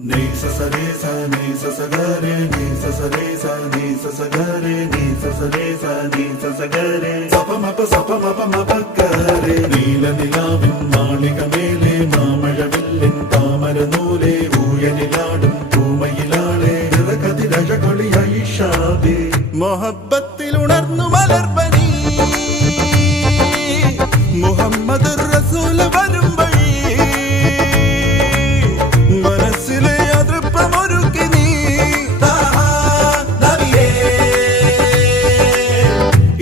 Ni sa sa re sa ni sa sa ga re ni sa sa re sa ni sa sa ga re ni sa sa re sa ni sa sa ga re sa pa ma pa ga re നീല നിലാവിൻ മാളികമേലെ മാമഴവില്ലിൻ താമരനൂലെ ഊയനിലാടും പൂമയിലാളെ നിറകതിരഴകൊളിയായി ഷാബി മൊഹബത്തിൽ ഉണർന്നു മലർപനി മുഹമ്മദ് റസൂൽ വരും വഴി മനസ്സിലെ അതൃപ്പമൊരുക്കി നീ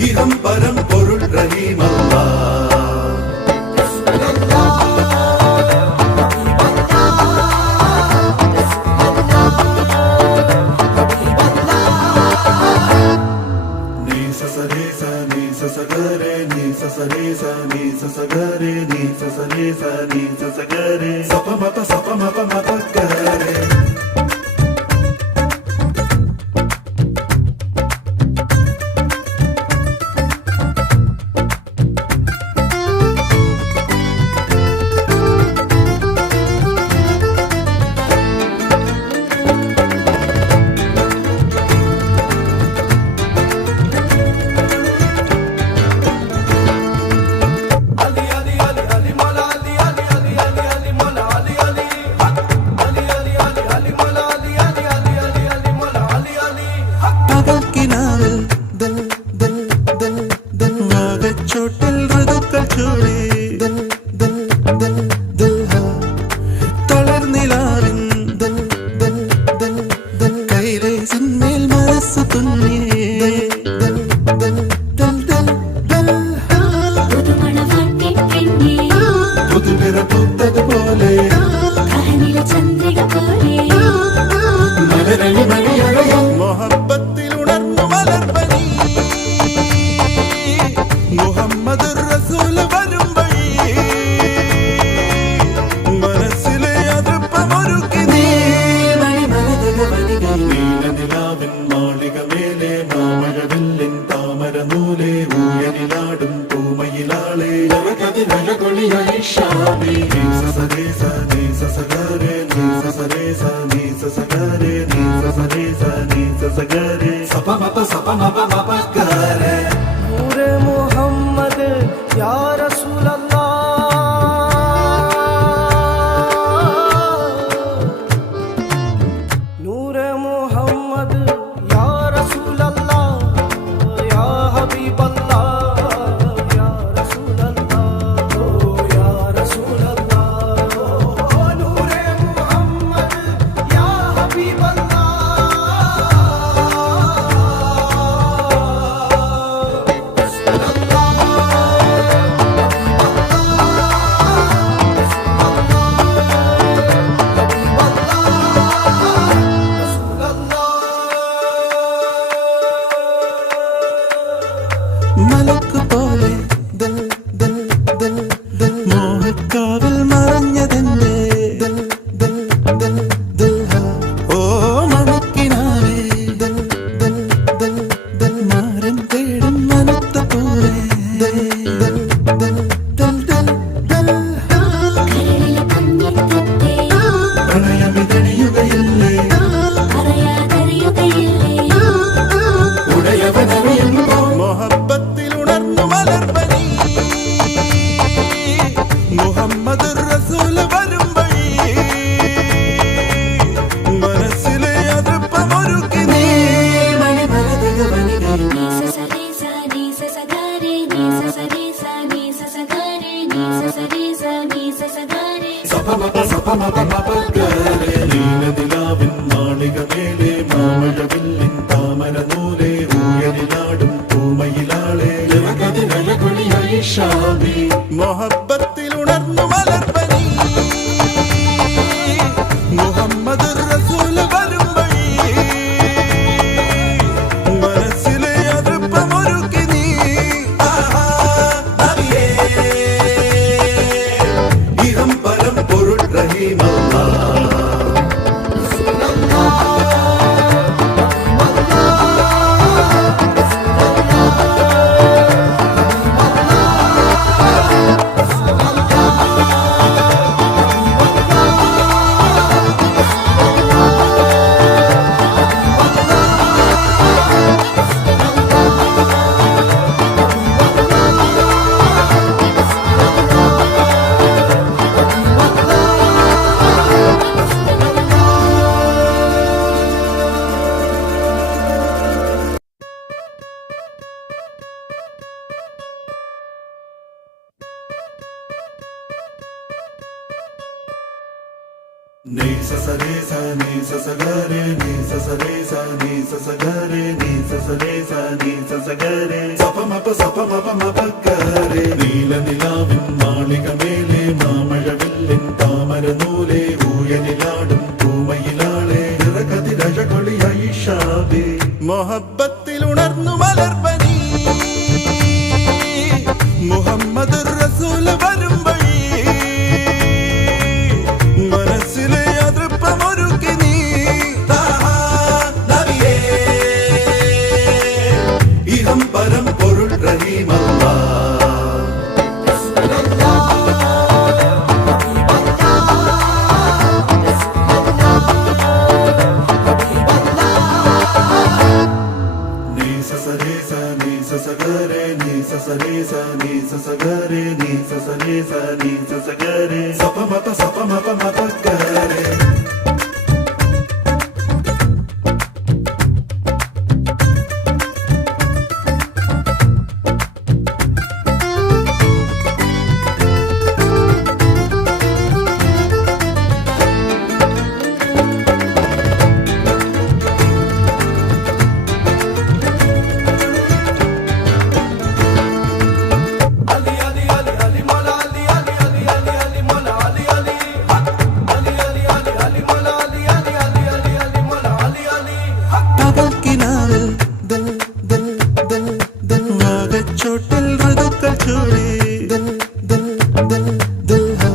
ഇഹം പരം പൊരുൾ റഹീമല്ലാ മൊഹബത്തിൽ ഉണർന്നു മലർപനി മുഹമ്മദ് റസൂൽ വരും വഴി മനസ്സിലെ അതൃപ്പമൊരുക്കി നീ നീല നിലാവിൻ മാളികമേലെ മാമഴവില്ലിൻ താമരനൂലെ ഊയനിലാടും പൂമയിലാളെ നിറകതിരഴകൊളിയായി ഷാബി നീ സ re sa ni sa sa ga re ni sa sa re sa ni sa sa ga re ni sa sa re sa ni sa sa ga re sa pa ma pa ga re नूरे मोहम्मद या रसूल अल्लाह नूरे मोहम्मद या रसूल अल्लाह या हबीब अल्लाह या रसूल अल्लाह या रसूल अल्लाह नूरे मोहम्मद या हबीब अल्लाह മലക്ക് പോലെ മോഹക്കാവിൽ മറഞ്ഞതെന്റെ ഓ മണക്കിനാവേ മാരൻ തേടും മനത്ത പോലെ പ്രണയമിതണിയുകയല്ലേ മൊഹബത്തിൽ ഉണർന്നു മലർപനി Ni sa sa re sa ni sa sa ga re ni sa sa re sa ni sa sa ga re ni sa sa re sa ni sa sa ga re sa pa ma pa ga re നീല നിലാവിൻ മാളികമേലെ മാമഴവില്ലിൻ താമരനൂലെ ഊയനിലാടും പൂമയിലാളെ നിറകതിരഴകൊളിയായി ഷാബി മൊഹബത്തിൽ ഉണർന്നു മലർപ്പനി മുഹമ്മദ് റസൂൽ വരും വഴി മനസ്സിലെ അതൃപ്പമൊരുക്കി നീ താഹാ നബിയേ ഇഹം പരം പൊരുൾ റഹീമല്ലാ പകൽക്കിനാവിൽ ദൽ ദൽ ദൽ ദൽ വാഗച്ചോട്ടിൽ ഋതുക്കൾ ചൂടി ദൽ ദൽ ദൽ ദൽ ഹാ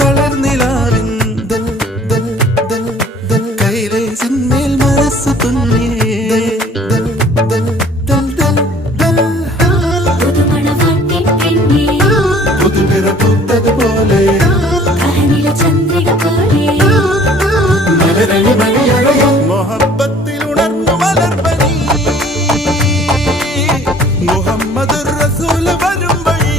തളർനിലാവിൻ ദൽ ദൽ ദൽ ദൽ കൈലേസിന്മേൽ മനസ്സ് തുന്നി ദൽ ദൽ ദൽ ദൽ ദൽ പുതുമണവാട്ടിൻ പെണ്ണേ പുതുപിറ പൂത്തതുപോലെ ചന്ദ്രിക പോലെ മലരണി മണിയഴയും മൊഹബത്തിൽ ഉണർന്നു മലർപ്പനി മുഹമ്മദ് റസൂൽ വരും വഴി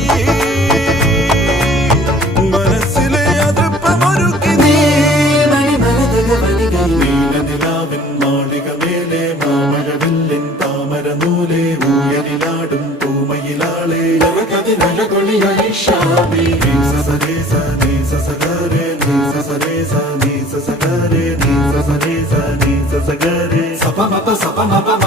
മനസ്സിലെ അതൃപ്പമൊരുക്കി നീ നീലനിലാവിൻ മാളികമേലെ മാമഴവില്ലിൻ താമരനൂലെ ഊയനിലാടും പൂമയിലാളെ നിറകതിരഴകൊളിയായി ഷാബി നീ സ രെ സ നീ സ ഗ രെ നീ സ രെ സ നീ സ ഗ രെ നീ സ രെ സ നീ സ ഗ രെ സ പ മ പ